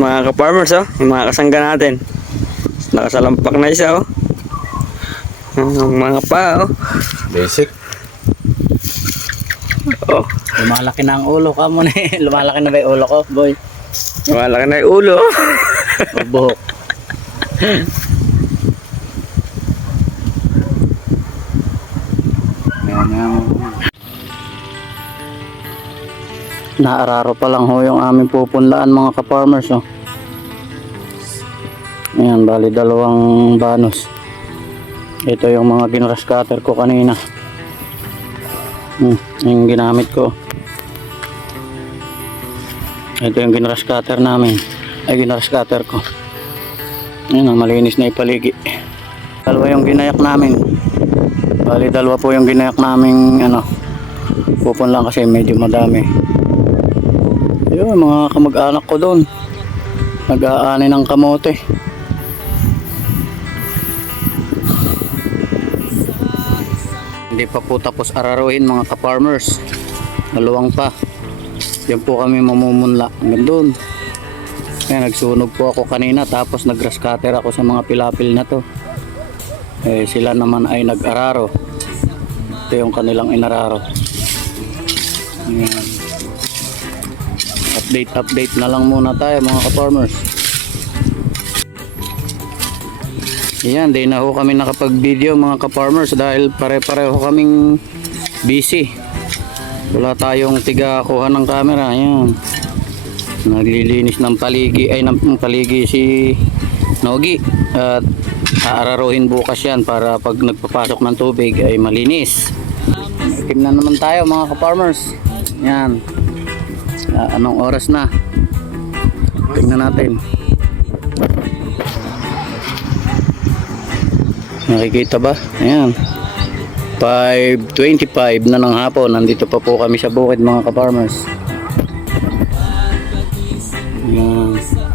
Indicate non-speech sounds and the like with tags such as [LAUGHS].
mga ka-farmers oh, yung mga kasangga natin. Nakasalampak na isa oh. Ang mga pa oh. Basic. Oh, Lumalaki na ang ulo ka mo eh. [LAUGHS] Lumalaki na ba yung ulo ko, boy? malaki na yung ulo. [LAUGHS] oh. Buhok. Ayan, ayan. Naararo pa lang ho yung aming pupunlaan mga ka-farmers oh. Ayan, bali dalawang banos. Ito yung mga ginras cutter ko kanina. Hmm, yung ginamit ko. Ito yung ginras cutter namin. Ay, ginras cutter ko. Ayan, oh, malinis na ipaligi. Dalawa yung ginayak namin. Bali, dalawa po yung ginayak namin ano. Pupun lang kasi medyo madami. Ayun, mga kamag-anak ko doon. Nag-aani ng kamote. Hindi pa po tapos araruhin mga ka-farmers. Dalawang pa. Yan po kami mamumunla. Hanggang doon. Kaya nagsunog po ako kanina tapos nag-grass ako sa mga pilapil na to. Eh, sila naman ay nag-araro. Ito yung kanilang inararo. Ayan update update na lang muna tayo mga ka-farmers. Yan di na ho kami nakapag video mga ka-farmers dahil pare-pareho kaming busy. Wala tayong tiga kuha ng camera yan naglilinis ng paligi ay ng paligi si Nogi. At aararuhin bukas yan para pag nagpapasok ng tubig ay malinis. Tingnan naman tayo mga ka-farmers. Yan Ah, anong oras na? Tingnan natin. Nakikita ba? Ayan. 5.25 na ng hapon. Nandito pa po kami sa bukid mga ka-farmers. Ayan.